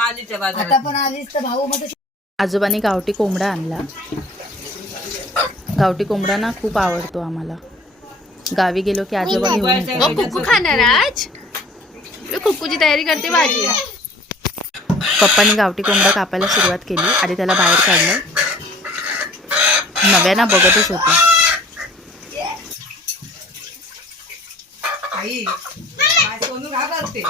आलीच्या बाजारात आता पण आलीस तर भाऊ मग आजोबांनी गावठी कोंबडा आणला. गावठी कोंबडा ना खूप आवडतो आम्हाला. गावी गेलो की आजोबा घेऊन येतात. खाणार आज? कुक्कूची तयारी करते भाजी. पप्पानी गावठी कोंबडा कापायला सुरुवात केली. आणि त्याला बाहेर काढलं. नव्याना बघतच होतं. आई सोनू घाबरते.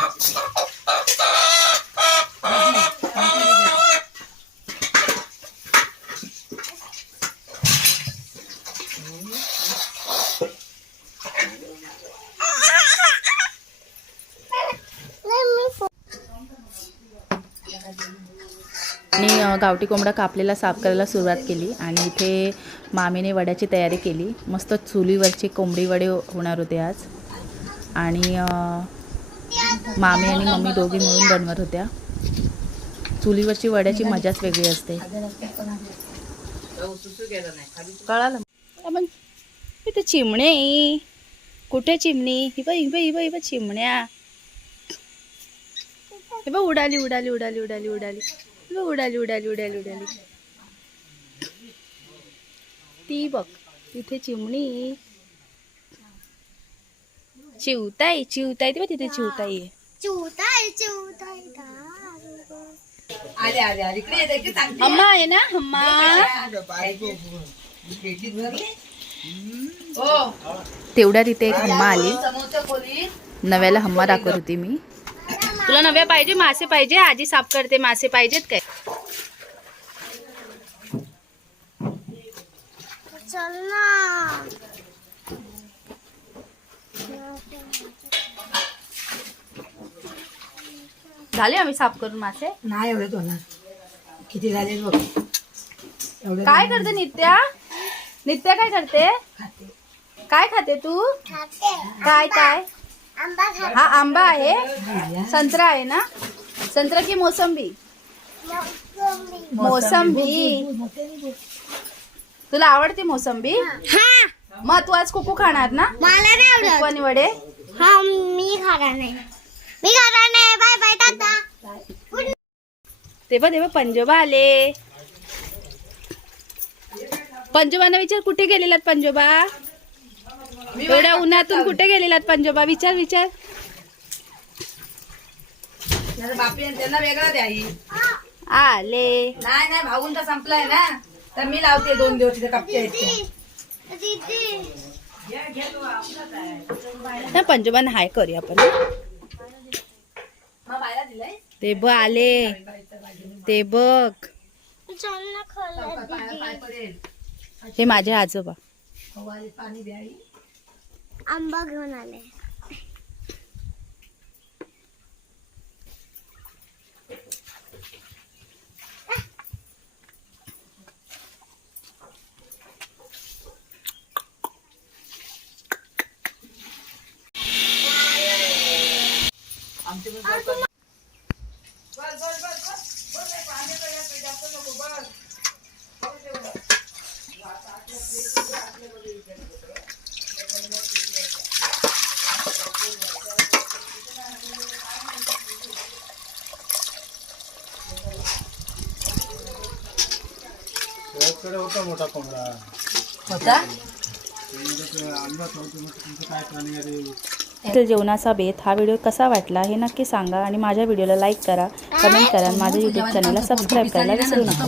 आणि गावठी कोंबडा कापलेला साफ करायला सुरुवात केली आणि इथे मामीने वड्याची तयारी केली. मस्त चुलीवरचे कोंबडी वडे होणार होते आज. आणि मामी आणि मम्मी दोघी मिळून बनवत होत्या. चुलीवरची वड्याची मजाच वेगळी असते. कळालं? आपण इथे चिमणे. कुठे चिमणी? हि बाई हि बाई हि बाई चिमण्या. हे बघ उडाली उडाली उडाली उडाली उडाली. बघ उडाली उडाली उडाली उडाली. ती बघ तिथे चिमणी. चिवताई चिवताई ती बघ तिथे चिवताई आहे आले आले आले. इकडे येते की सांगते. हम्मा आहे ना हम्मा तेवढ्या तिथे एक हम्मा आली. नव्याला हम्मा दाखवत होती मी. तुला नव्या पाहिजे मासे पाहिजे आजी साफ करते मासे पाहिजेत काय? झाले आम्ही साफ करून मासे? नाही एवढे होणार किती झाले बघ. एवढे काय करते नित्या? नित्या काय करते? खाते. काय खाते तू? काय काय? हा आंबा आहे. संत्रा आहे ना? संत्रा की मोसंबी? मोसंबी. तुला आवडते मोसंबी? मग तू आज कुकू खाणार ना? मला नाही आवडत. वडे? हा मी खाणार नाही. मी खाणार नाही. Bye bye ta ta. ते बघ ते पंजोबा आले. पंजोबांना विचार कुठे गेलेलात पंजोबा? एवढ्या उन्हातून कुठे गेलेलात पंजोबा? विचार विचार. बापी आणि त्यांना वेगळा द्या आले. नाही नाही भाऊंचा संपलाय ना. तर मी लावते दोन दिवस ना पंजोबांना हाय करूया आपण. मग बायला दिलंय? ते बघ आले. ते बघ. हे माझे आजोबा. पाणी द्या आई. आंबा घेऊन आले. त्याकडे होता मोठा कोंबडा. होता? जेवणाचा बेत हा व्हिडिओ कसा वाटला हे नक्की सांगा आणि माझ्या व्हिडिओला लाईक करा कमेंट करा आणि माझ्या यूट्यूब चॅनलला सबस्क्राईब करायला विसरू नका.